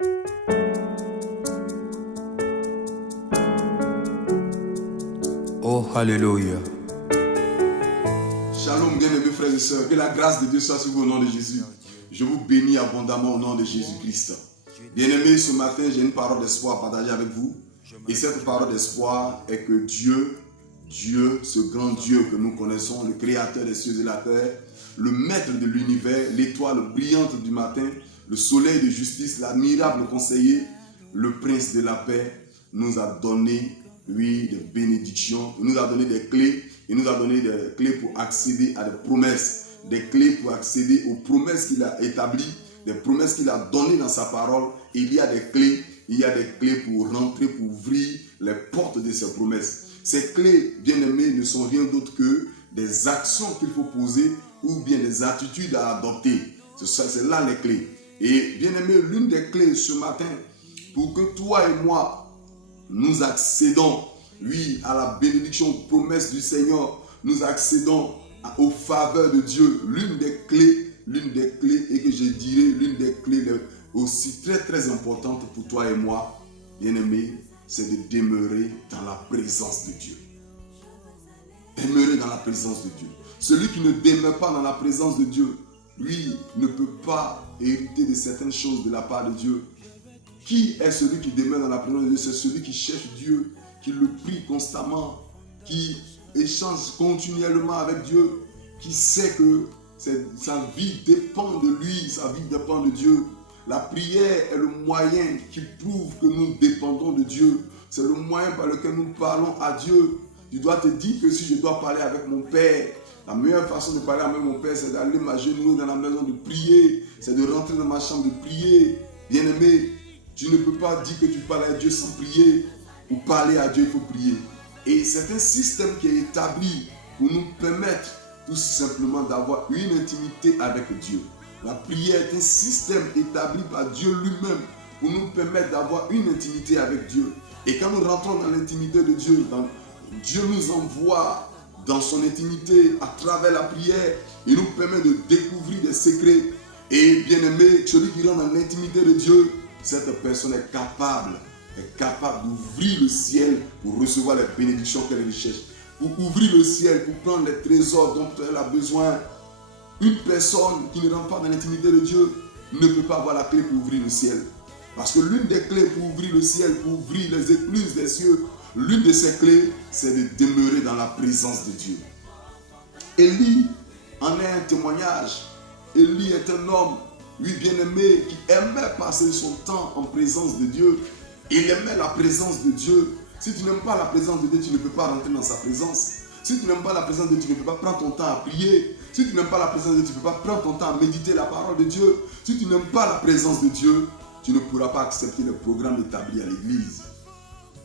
Oh, Alléluia. Shalom, bien-aimés frères et sœurs. Que la grâce de Dieu soit sur vous au nom de Jésus. Je vous bénis abondamment au nom de Jésus-Christ. Bien-aimés, ce matin, j'ai une parole d'espoir à partager avec vous. Et cette parole d'espoir est que Dieu, ce grand Dieu que nous connaissons, le créateur des cieux et de la terre, le maître de l'univers, l'étoile brillante du matin, le soleil de justice, l'admirable conseiller, le prince de la paix, nous a donné, oui, des bénédictions, il nous a donné des clés, il nous a donné des clés pour accéder à des promesses, des clés pour accéder aux promesses qu'il a établies, des promesses qu'il a données dans sa parole. Et il y a des clés pour rentrer, pour ouvrir les portes de ces promesses. Ces clés, bien-aimés, ne sont rien d'autre que des actions qu'il faut poser ou bien des attitudes à adopter. C'est là les clés. Et bien-aimés, l'une des clés ce matin, pour que toi et moi, nous accédons, oui, à la bénédiction, aux promesses du Seigneur, nous accédons aux faveurs de Dieu. L'une des clés, et que je dirais l'une des clés aussi très très importantes pour toi et moi, bien-aimés, c'est de demeurer dans la présence de Dieu. Demeurer dans la présence de Dieu. Celui qui ne demeure pas dans la présence de Dieu, lui, ne peut pas hériter de certaines choses de la part de Dieu. Qui est celui qui demeure dans la présence de Dieu? C'est celui qui cherche Dieu, qui le prie constamment, qui échange continuellement avec Dieu, qui sait que sa vie dépend de lui, sa vie dépend de Dieu. La prière est le moyen qui prouve que nous dépendons de Dieu. C'est le moyen par lequel nous parlons à Dieu. Tu dois te dire que si je dois parler avec mon Père, la meilleure façon de parler avec mon Père, c'est d'aller m'agenouiller dans la maison de prier, c'est de rentrer dans ma chambre de prier. Bien-aimé, tu ne peux pas dire que tu parles à Dieu sans prier. Pour parler à Dieu, il faut prier. Et c'est un système qui est établi pour nous permettre tout simplement d'avoir une intimité avec Dieu. La prière est un système établi par Dieu lui-même pour nous permettre d'avoir une intimité avec Dieu. Et quand nous rentrons dans l'intimité de Dieu, Dieu nous envoie dans son intimité à travers la prière. Il nous permet de découvrir des secrets. Et bien aimé, celui qui rentre dans l'intimité de Dieu, cette personne est capable d'ouvrir le ciel pour recevoir les bénédictions qu'elle recherche. Pour ouvrir le ciel, pour prendre les trésors dont elle a besoin. Une personne qui ne rentre pas dans l'intimité de Dieu ne peut pas avoir la clé pour ouvrir le ciel. Parce que l'une des clés pour ouvrir le ciel, pour ouvrir les écluses des cieux, l'une de ces clés, c'est de demeurer dans la présence de Dieu. Élie en est un témoignage. Élie est un homme, lui bien-aimé, qui aimait passer son temps en présence de Dieu. Il aimait la présence de Dieu. Si tu n'aimes pas la présence de Dieu, tu ne peux pas rentrer dans sa présence. Si tu n'aimes pas la présence de Dieu, tu ne peux pas prendre ton temps à prier. Si tu n'aimes pas la présence de Dieu, tu ne peux pas prendre ton temps à méditer la parole de Dieu. Si tu n'aimes pas la présence de Dieu, tu ne pourras pas accepter les programmes établis à l'église.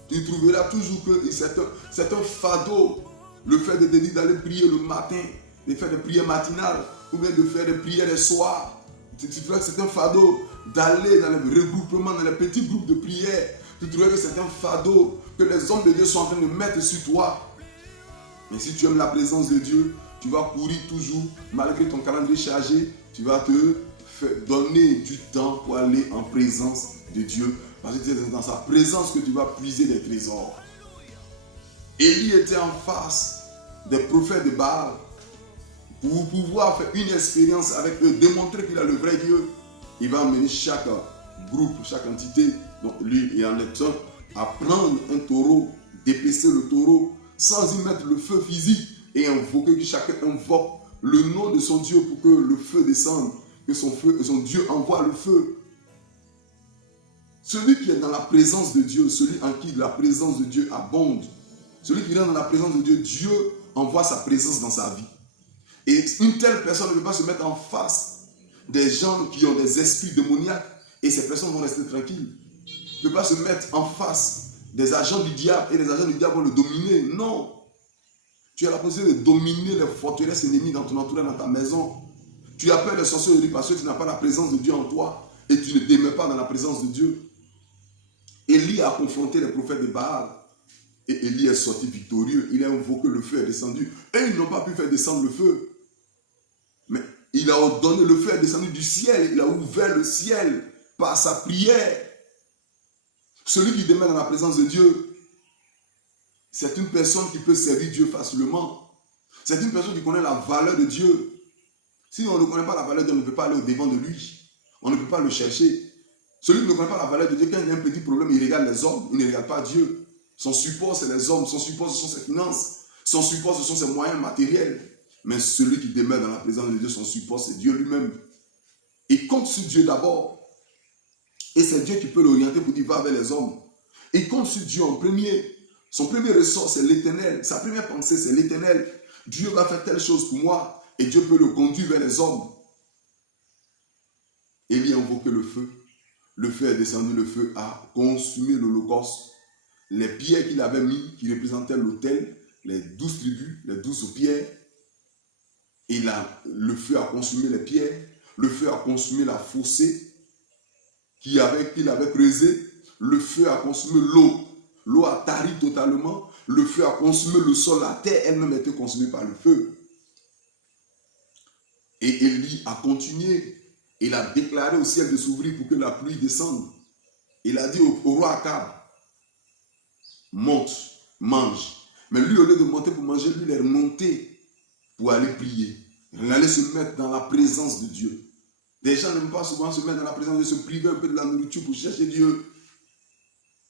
Tu trouveras toujours que c'est un fardeau, le fait d'aller prier le matin, de faire des prières matinales, ou bien de faire des prières le soir. Tu trouveras que c'est un fardeau d'aller dans les regroupements, dans les petits groupes de prière. Tu trouveras que c'est un fardeau que les hommes de Dieu sont en train de mettre sur toi. Mais si tu aimes la présence de Dieu, tu vas courir toujours, malgré ton calendrier chargé, tu vas te donner du temps pour aller en présence de Dieu. Parce que c'est dans sa présence que tu vas puiser des trésors. Élie était en face des prophètes de Baal. Pour pouvoir faire une expérience avec eux, démontrer qu'il a le vrai Dieu, il va amener chaque groupe, chaque entité, donc lui et en lecteur, à prendre un taureau, d'épaisser le taureau, sans y mettre le feu physique et invoquer, que chacun invoque le nom de son Dieu pour que le feu descende, que son Dieu envoie le feu. Celui qui est dans la présence de Dieu, celui en qui la présence de Dieu abonde, celui qui est dans la présence de Dieu, Dieu envoie sa présence dans sa vie. Et une telle personne ne peut pas se mettre en face des gens qui ont des esprits démoniaques et ces personnes vont rester tranquilles. Il ne peut pas se mettre en face des agents du diable et les agents du diable vont le dominer. Non. Tu as la possibilité de dominer les forteresses ennemies dans ton entourage, dans ta maison. Tu as peur des sorcelleries parce que tu n'as pas la présence de Dieu en toi et tu ne demeures pas dans la présence de Dieu. Élie a confronté les prophètes de Baal et Élie est sorti victorieux. Il a invoqué, le feu est descendu et ils n'ont pas pu faire descendre le feu. Mais il a ordonné, le feu est descendu du ciel, il a ouvert le ciel. par sa prière. Celui qui demeure dans la présence de Dieu, c'est une personne qui peut servir Dieu facilement. C'est une personne qui connaît la valeur de Dieu. Si on ne connaît pas la valeur de Dieu, on ne peut pas aller au-devant de lui. On ne peut pas le chercher. Celui qui ne connaît pas la valeur de Dieu, quand il y a un petit problème, il regarde les hommes, il ne regarde pas Dieu. Son support, c'est les hommes. Son support, ce sont ses finances. Son support, ce sont ses moyens matériels. Mais celui qui demeure dans la présence de Dieu, son support, c'est Dieu lui-même. Il compte sur Dieu d'abord. Et c'est Dieu qui peut l'orienter pour dire, va vers les hommes. Il compte sur Dieu en premier. Son premier ressort, c'est l'Éternel. Sa première pensée, c'est l'Éternel. Dieu va faire telle chose pour moi. Et Dieu peut le conduire vers les hommes. Élie a invoqué le feu. Le feu est descendu, le feu a consumé l'holocauste. Les pierres qu'il avait mis, qui représentaient l'autel, les 12 tribus, les 12 pierres, et le feu a consumé les pierres, le feu a consumé la fossée qu'il avait creusée, le feu a consumé l'eau. L'eau a tari totalement, le feu a consumé le sol, la terre elle-même a été consumée par le feu. Et Élie a continué. Il a déclaré au ciel de s'ouvrir pour que la pluie descende. Il a dit au roi Akab, monte, mange. Mais lui, au lieu de monter pour manger, lui, il est remonté pour aller prier. Il allait se mettre dans la présence de Dieu. Des gens n'aiment pas souvent se mettre dans la présence de Dieu, se priver un peu de la nourriture pour chercher Dieu.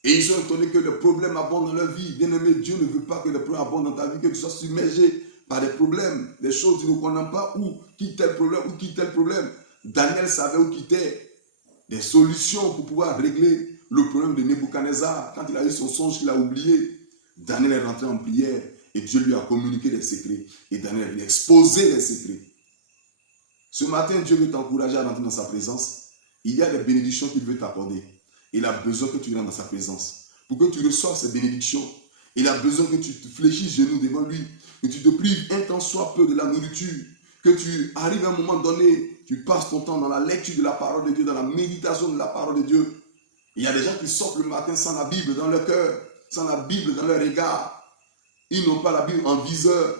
Et ils sont étonnés que les problèmes abondent dans leur vie. Bien aimé, Dieu ne veut pas que les problèmes abondent dans ta vie, que tu sois submergé par des problèmes, des choses que tu ne connais pas, ou qui tel problème, ou qui tel problème. Daniel savait où quitter des solutions pour pouvoir régler le problème de Nebuchadnezzar. Quand il a eu son songe qu'il a oublié, Daniel est rentré en prière et Dieu lui a communiqué des secrets. Et Daniel lui a exposé les secrets. Ce matin, Dieu veut t'encourager à rentrer dans sa présence. Il y a des bénédictions qu'il veut t'accorder. Il a besoin que tu rentres dans sa présence. Pour que tu reçoives ces bénédictions, il a besoin que tu te fléchisses genoux devant lui, que tu te prives un temps soit peu de la nourriture, que tu arrives à un moment donné, tu passes ton temps dans la lecture de la parole de Dieu, dans la méditation de la parole de Dieu. Il y a des gens qui sortent le matin sans la Bible dans leur cœur, sans la Bible dans leur regard. Ils n'ont pas la Bible en viseur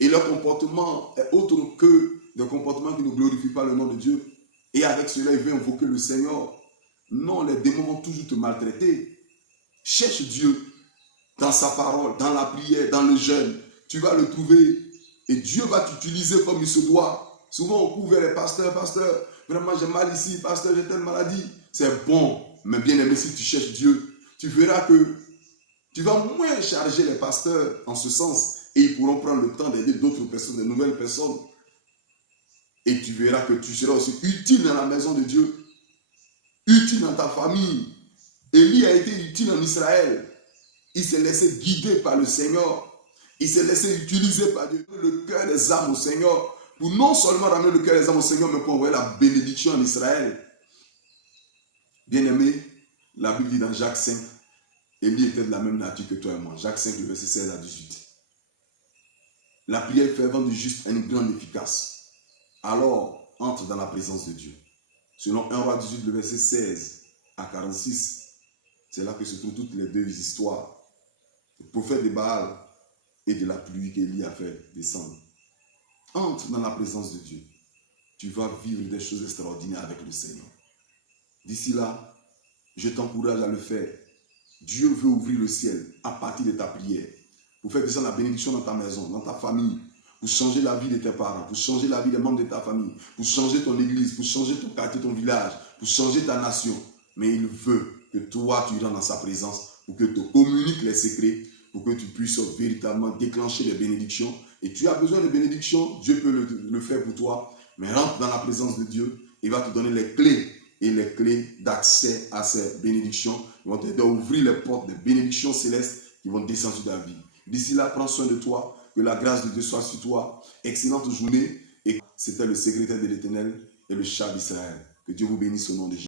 et leur comportement est autre que des comportements qui ne glorifient pas le nom de Dieu. Et avec cela, ils veulent invoquer le Seigneur. Non, les démons vont toujours te maltraiter. Cherche Dieu dans sa parole, dans la prière, dans le jeûne. Tu vas le trouver et Dieu va t'utiliser comme il se doit. Souvent, on court vers les pasteurs. Pasteur, vraiment j'ai mal ici. Pasteur, j'ai telle maladie. C'est bon, mais bien aimé, si tu cherches Dieu, tu verras que tu vas moins charger les pasteurs en ce sens et ils pourront prendre le temps d'aider d'autres personnes, de nouvelles personnes. Et tu verras que tu seras aussi utile dans la maison de Dieu, utile dans ta famille. Élie a été utile en Israël. Il s'est laissé guider par le Seigneur. Il s'est laissé utiliser par Dieu, le cœur des âmes au Seigneur, pour non seulement ramener le cœur des âmes au Seigneur, mais pour envoyer la bénédiction en Israël. Bien-aimé, la Bible dit dans Jacques 5, Élie était de la même nature que toi et moi. Jacques 5, le verset 16 à 18. La prière fervente du juste a une grande efficace. Alors, entre dans la présence de Dieu. Selon 1 Roi 18, le verset 16 à 46, c'est là que se trouvent toutes les deux histoires. Le prophète de Baal et de la pluie qu'Élie a fait descendre. Entre dans la présence de Dieu. Tu vas vivre des choses extraordinaires avec le Seigneur. D'ici là, je t'encourage à le faire. Dieu veut ouvrir le ciel à partir de ta prière. Pour faire descendre la bénédiction dans ta maison, dans ta famille. Pour changer la vie de tes parents, pour changer la vie des membres de ta famille, pour changer ton église, pour changer ton quartier, ton village, pour changer ta nation. Mais il veut que toi, tu rentres dans sa présence, pour que tu te communiques les secrets, pour que tu puisses véritablement déclencher les bénédictions. Et tu as besoin de bénédictions, Dieu peut le faire pour toi. Mais rentre dans la présence de Dieu, il va te donner les clés et les clés d'accès à ces bénédictions. Ils vont t'aider à ouvrir les portes des bénédictions célestes qui vont descendre sur ta vie. D'ici là, prends soin de toi. Que la grâce de Dieu soit sur toi. Excellente journée. Et c'était le secrétaire de l'Éternel et le chat d'Israël. Que Dieu vous bénisse au nom de Jésus.